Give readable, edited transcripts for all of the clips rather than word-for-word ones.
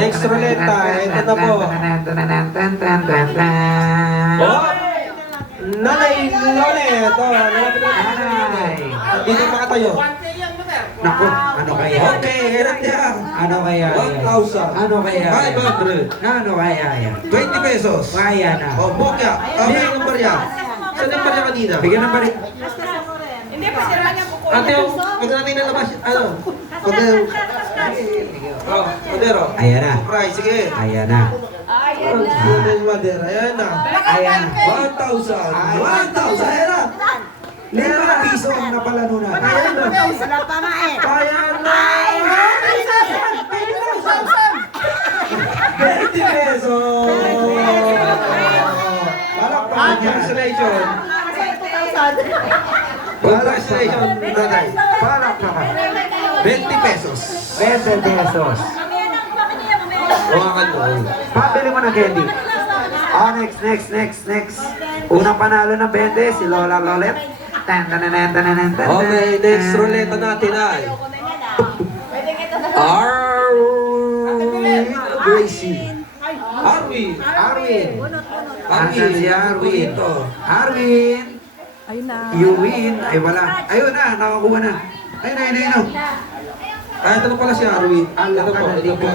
Next ruleta, ito na po. Oh, Nanay Lolet. Oh, Nanay. Dito makatayo. Naku, ano kaya? Okay, hirap niya. Ano kaya? 1,000. Ano kaya? 500. Ano kaya yan? 20 pesos. Kaya na. Oh, bokya. Bigyan ng barya. Saan yung barya kanina? Bigyan ng balik. Hindi pa sila niya kukuha. Ate, huwag natin nalabas. Ano? Oh, Madero. Ayan na. Price, sige. Ayan na. Ayan na. Student Madero. Ayan na. Ayan. 1,000. 1,000. Ayan na. 5 piso ang napalano na. Ayan na. Wala pa nga eh. Ayan na. 20 pesos. Palakpakan. Congratulations. Congratulations, nanay. Palakpakan. 20 pesos. 20 pesos. Hawakan mo. Pabili mo ng candy. Oh, next. Unang panalo ng 20, si Lola Lolet. Okay, next ruleta natin ay Arwin Gracie. Arwin. Asan si Arwin? Ito. Arwin! Ayun na. You win! Ay wala. Ayun na, nakakuha na. Ayun. Ah, ito na pala si Arwin. Ala Ito ka po, na, ito po.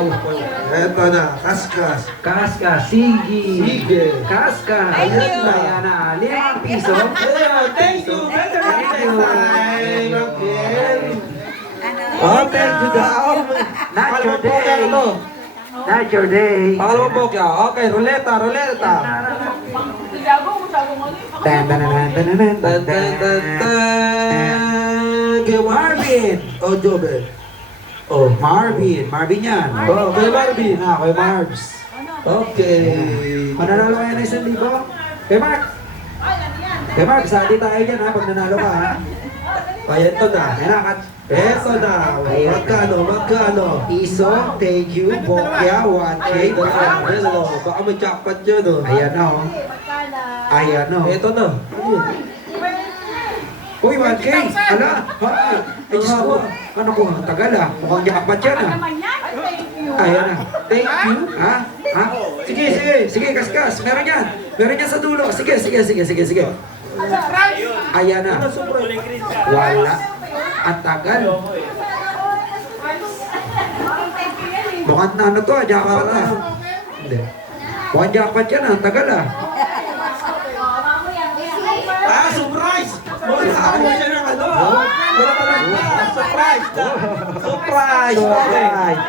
Ito na, kaskas. Kaska, sige. Sige. Kaska. Thank you. Ayan na, 5 piso. Ayan, thank you. Better next time. Okay. Oh, thank you daw. Not your Pangalawang bokya na day. to. Not your day. Pangalawang bokya. Okay, ruleta. Tan, tan, tan, tan, tan, Tan, tan, tan, tan, tan. Kay Marvin! Oh, Jobe. Oh, Marvin yan. Oh, kay Marvin. Kay Marbs. Okay. Mananalo kayo na 1,000? Kay Mark! Kay Mark, sali tayo dyan ha, pag nanalo ka ha. Ay, ito na. Ayan na, kat. Ito na. Magkano? Iso, thank you, Bokya, 1K. Ay, dalawa. Baka may jackpot yun, oh. Ayan na oh. Ayan na oh. Ito na. Uy, 1K! Ala! Ha? Ay, Diyos ko. Ano ko? Tagal ah. Mukhang jackpot yan ah. Ayan na. Thank you. Ha? Sige, kaskas. Meron yan sa dulo. Sige. Ayan na. Wala. Ang tagal. Mukhang ano to, jackpot ah. Hindi. Mukhang jackpot yan ah. Ang tagal ah. Ah, surprise! Wala siya ng ano. Wala pa lang. Surprise! Surprise! Surprise!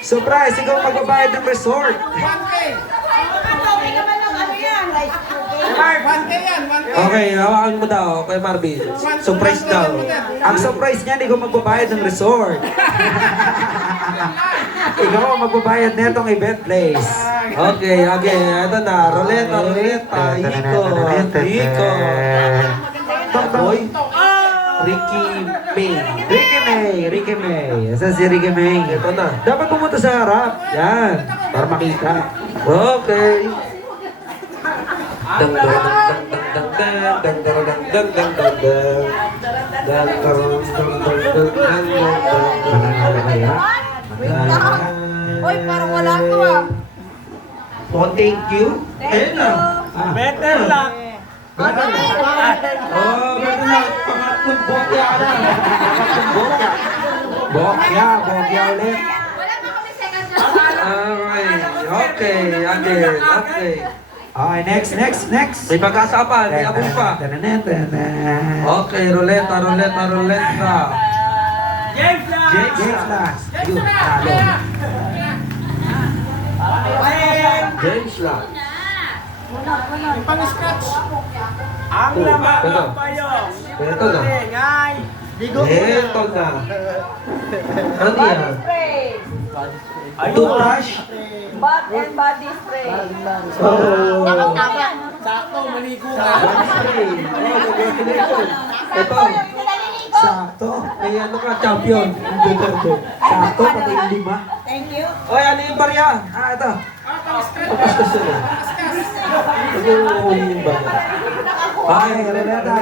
Surprise! Ikaw magbabayad ng resort. Okay, hawakan mo daw kay Marvin. Surprise daw. Ang surprise niya, ikaw magbabayad ng resort. Ikaw ang magbabayad netong event place. Okay. Ito na. Ruleta. Iko. Boy. Ricky May. Saan si Ricky May? Ito na. Dapat pumunta sa harap. Yan. Para makita. Okay. Mananalo kaya? Uy, parang wala to ah. Oh, thank you. Ayun na. Better luck. Oh, better luck. Pangatlong bokya na. Bokya ulit. Okay. Okay, next. May pag-asa pa. May apoy pa. Okay, ruleta. James luck. James last. Yun, talo. James lang. Ang laman Ito. ng payong. Ito na. Ngay. Ito na. Ano yan? Ayun. Toothbrush? Bath and body spray. Oh. Sakto, maligo ka. Body spray. Oh, congratulations. Ito. Sakto. May ano ka, champion. Sakto, pati yung 5. Thank you. Oy, ano yung barya? Ito. Papaskas yun. Ano yung barya? Okay, ruleta.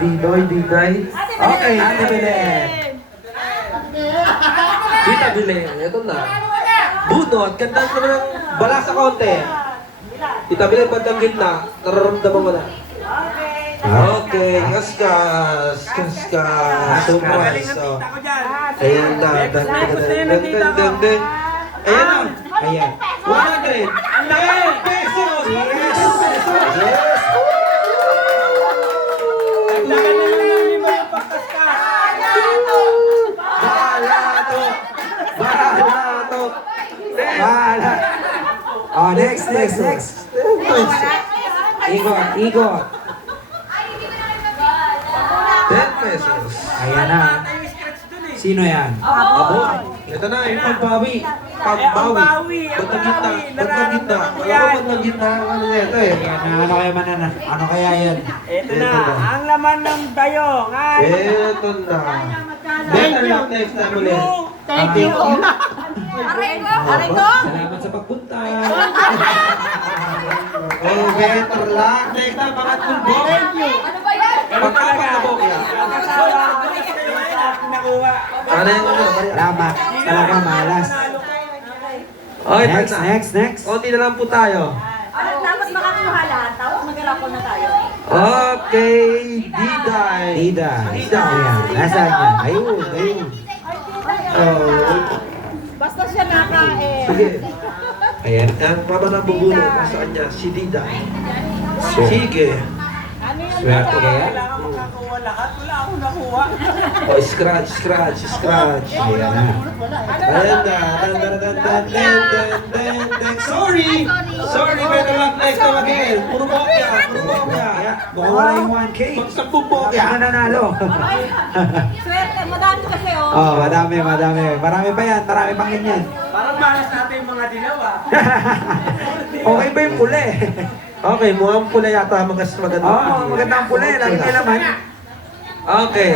Didoy, Diday. Okay, Ate Belen. Tita Belen, ito na. Bunot, ganda naman ng bala sa konti. Tita Belen, bandang gitna. Nararamdaman mo na. Okay, kaskas. Kaskas. Surprise. Oh. Ako dyan. Ayan na. Ayan na. Ayan. 100. 10 pesos. Yes. Yes. Dagdagan na lang yung lima yung pagkaskas. Bahala to. Bahala. Oh, next. Ikot. 10 pesos. Ayan na. Yung scratch dun eh. Sino yan? Abo. Ito na, yung pagbawi. Pagbawi. Bandang gitna. Nararamdaman ko Alam yan. mo, bandang gitna. Ano na ito eh. Ayan na, ano kaya manana? Ano kaya yan? Ito na, ang laman ng dayong ay... Ito na. Better luck next time ulit. Thank you. Aray ko. Salamat sa pagpunta. Oh, better luck next time. Mga tulbok. Ano ba yan? Pagkapagabok yan. Kasawa ko sa nakuha. Ano yung ano? Salamat. Talaga malas. Okay, Next. Konti na lang po tayo. Tapos makakuha lahat. Tapos mag-rapon na tayo. Okay, Diday. Dida. Dida. Ayan. Nasaan yan? Ayun. Oh, Basta siya nakain. sige. Ayan, ang baba ng bubulo. Nasaan niya? Si Diday. Sige. Ano yun? Swerte kaya? Kailangan makakuha lahat. Wala akong nakuha. Oh, scratch. Ayan na. Ayan na. Sorry, better luck next time again. Puro bokya. Kaya, mukhang wala yung 1K. Magsambong Kaya bokya. na nanalo. Swerte. Madami kasi oh. Oh, madami. Marami pa yan. Marami pang ganyan. Parang malas natin yung mga dilaw ah. Okay ba yung pula eh? Okay, mukhang pula yata maganda. Oo, maganda ang pula eh. Lagi may laman. Okay.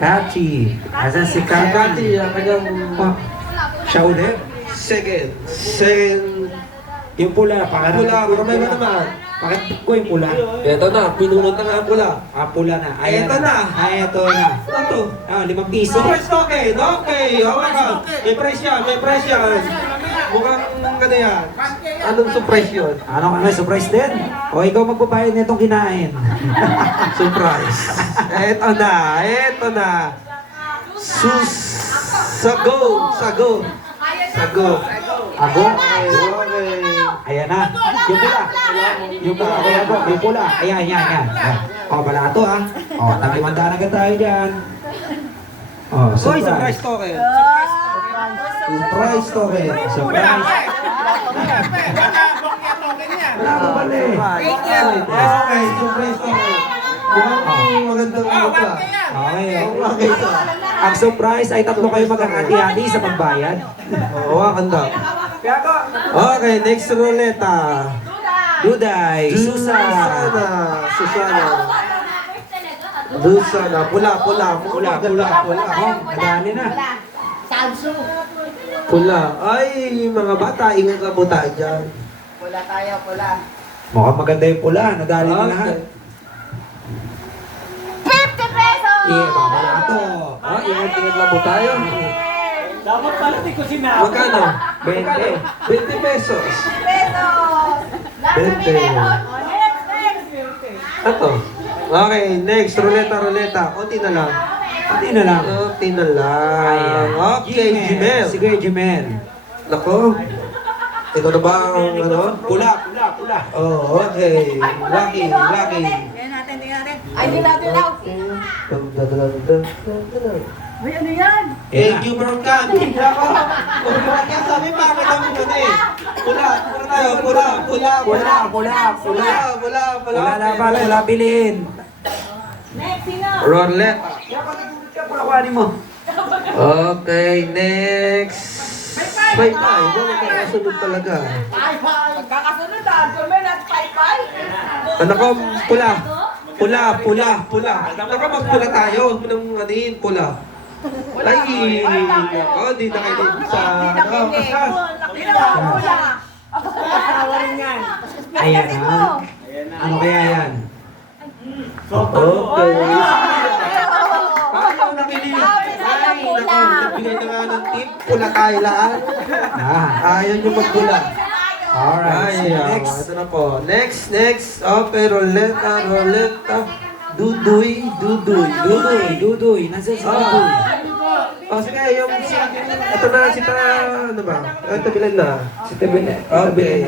Kachi. Asan si Kati, Kachi? kanyang Oh, siya ulit. second. Yung pula. Pula, maramay mo naman. Pakit ko yung pula. Ito na, pinunod na nga ang pula. Pula na. Ayan Ito na. Ito na. Ito. 5 piso. Surprise token. Okay, hawakan. May price yan. Mukhang ano yan. Anong surprise yun? Ano surprise din? O ikaw magbabayad nitong kinain. Surprise. Ito na. Sago. Ako? Okay. Ayan na. Yung pula. Ayan. O, balato ha. O, taglimandaan agad tayo dyan. O, surprise. token. Surprise. Wala pa pala eh. Okay, surprise token. Mukhang magandang mukha. Okay. Okay ito. Ang surprise ay 3 kayo magkakati-hati sa pagbayad. Oo, kanda. Okay, next ruleta. Duday, Susan. Susana. Pula. Oh, madali na. Pula. Ay, mga bata, ingat ka po tayo dyan. Mukhang maganda yung pula. Nadali na lahat. 50 pesos! Baka balato. Ingat lang po tayo. Dapat pala di ko sinabi. Magkano? 20. 20 pesos. Pesos! Lahat kami 20. meron. Ito. Okay, next. Ruleta. Unti na lang. Okay, Jimel. Sige, Jimel. Nako. Ito na ba ang ano? Pula. Oh, okay. Lucky. Ay, di natin daw. Ay, ano yan? Thank you, Bro Candy. Ako. Kaya sabi pa, kita mo yun eh. Pula tayo. Wala na pala, wala bilhin. Next, sino? Roulette. Kaya pula kuhanin mo. Okay, next. Bye. Magkakasunod talaga. Magkakasunod ah. Jomel at Pai. Ano ko? Pula. Naka magpula tayo. Huwag mo nang anin, pula. Ay, ako, di na kayo sa... Kaskas. Pula. Asawa rin yan. Ayan ha. Ano kaya yan? Okay. Ayaw nakinig. Ay, nagbigay na nga ng tip. Pula tayo lahat. Ayaw nyo magpula. Alright, Ay, next. ito na po. Next. Okay, roleta. Duduy. Dudoy. Nasaan si Dudoy? Sige, yung si... Ito na, si ta... Ano ba? Ito, bilan na. Si Tabilan. Okay.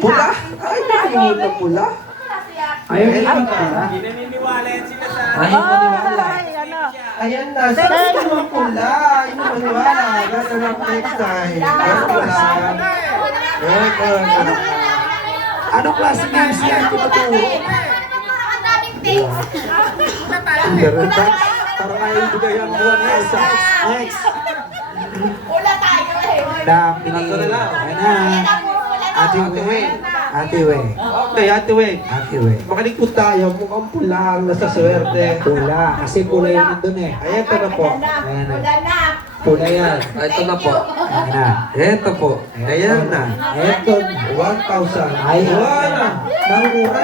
Pula? Ay, nakalimutan pula. Ayaw niya ba pala? Hindi naniniwala yan sila sa... Ayaw maniwala. Ayan na. Saan naman pula? Ay, maniwala. Gano'n lang next time. Gano'n lang. Anong klase ng MC yan? Tinuturo? Parang ayaw ibigay ang buwan na isa. Next. Pula tayo eh. Dami. Ito na lang. Ayan na. Ate Weng. Ate Weng. Okay, Ate Weng. Ate Weng. Makinig po tayo. Mukhang pula ang nasa swerte. Pula. Kasi pula yun nandun eh. Ayan, ito na po. Ayan na. Pula na. Pula yan. Ito na po. Ayan na. Ito po. Ayan na. Ito. 1,000. Ay, Wala. Nakukuha.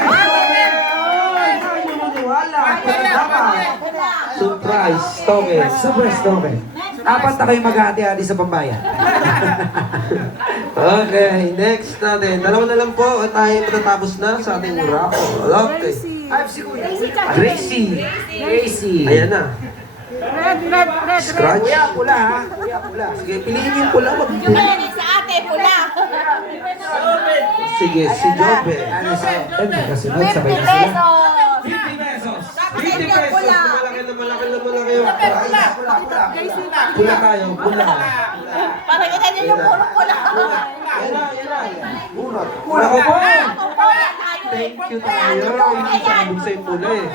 Surprise. Token. Super story. Apat na kayo maghati-hati sa pambayan. Okay, next natin. Dalawa na lang po at tayo matatapos na sa ating raffle. Okay. Gracie. Gracie. Ayan na. Scratch. Kuya, pula ha. Kuya, pula. Sige, piliin yung pula. Yung kalanin sa ate, pula. Sige, si Jobe. Ano sa... Kasunod, 50 sabay na sila. pesos. 50 pesos. Tapos 50 yung pesos. pula. Malaki yung prize. Pula tayo, pula. Para kita niyo yung puro pula. Yan na. Pula ko po. Thank you tayo. Hindi sa kabog sa yung pula eh.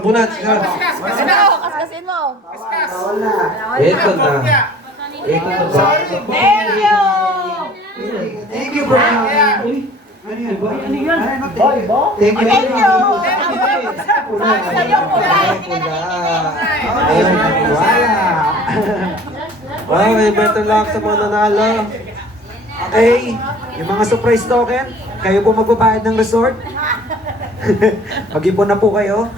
Bunat. Kaskasin mo. Ito na. Ito na ba? Thank you. Thank you, bro. Ano yan? Ano yan? Thank you. Thank you. Sa iyo pula. Hindi ka nakikinig. Ayun, wala. Okay, better luck sa mga nanalo. Okay, yung mga surprise token, kayo po magbabayad ng resort. Mag-ipon na po kayo.